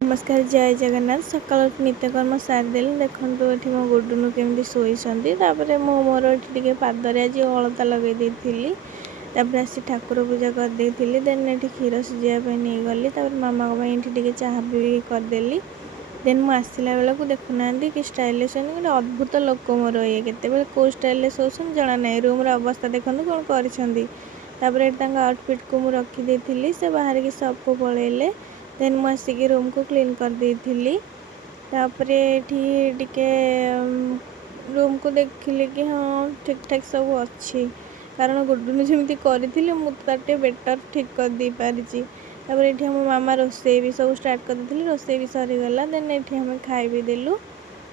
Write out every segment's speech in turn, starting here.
नमस्कार जय जगन्नाथ सकाल नित्यकर्म सारिदेली देखो ये मो गुडुनु केमी शोती मोर ये पादरे आज अलता लगे आसी ठाकुर पूजा करदे देन ये क्षीर सीझापी नहीं गली मामा ये चाह भी करदेली देन मुझे आसला बेलू देखुना कि स्टाइल गोटे अद्भुत लोक मोर ये केत कौ स्टाइल शोसन जना ना रूम अवस्था देखो कौन कर आउटफिट को मुझे रखीदी से बाहर की सब को पलैले देन मुझे आसिक रूम को क्लीन कर देती टिके रूम को देखिले कि हाँ ठीक ठाक सब अच्छी कारण गुडुनु जमी करी मुझे बेटर ठीक कर दे पारी ये मो मामा रोसे भी सब स्टार्ट कर दी रोसे भी सरीगला देन ये आम खाई भी देलु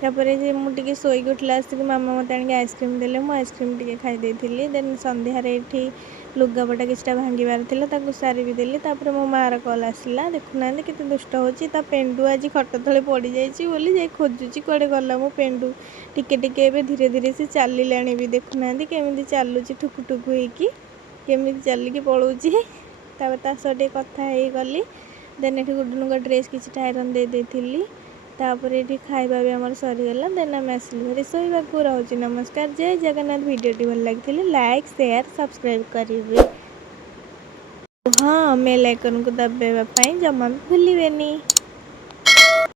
जे मुझे शोक उठला आसिक मामा मत आगे आइसक्रीम देले मु आइसक्रीम टी खाई देन सन्धार ये लुगापटा किसी भांगार था सारी भी देली मो मार कल आसला देखुना के दुष्ट होची पेंडु आज खट तले पड़ जाए खोजुची कड़े गला मो पेंडु टिके टिके धीरे धीरे से चलला भी देखुना केमी चलुची ठुकु ठुकु होमी चलिकी पलाऊँगी सह कथा गली देन ये गुडुनु का ड्रेस किसी आयरन दे देती ये खाଇବା भी आम सरीगला देन आम आसलू घरे शोवाक रोचे। नमस्कार जय जगन्नाथ वीडियो भल लगी लाइक शेयर सब्सक्राइब करेंगे हाँ बेल आइकन को दबाइवाई जमा भी भूलें।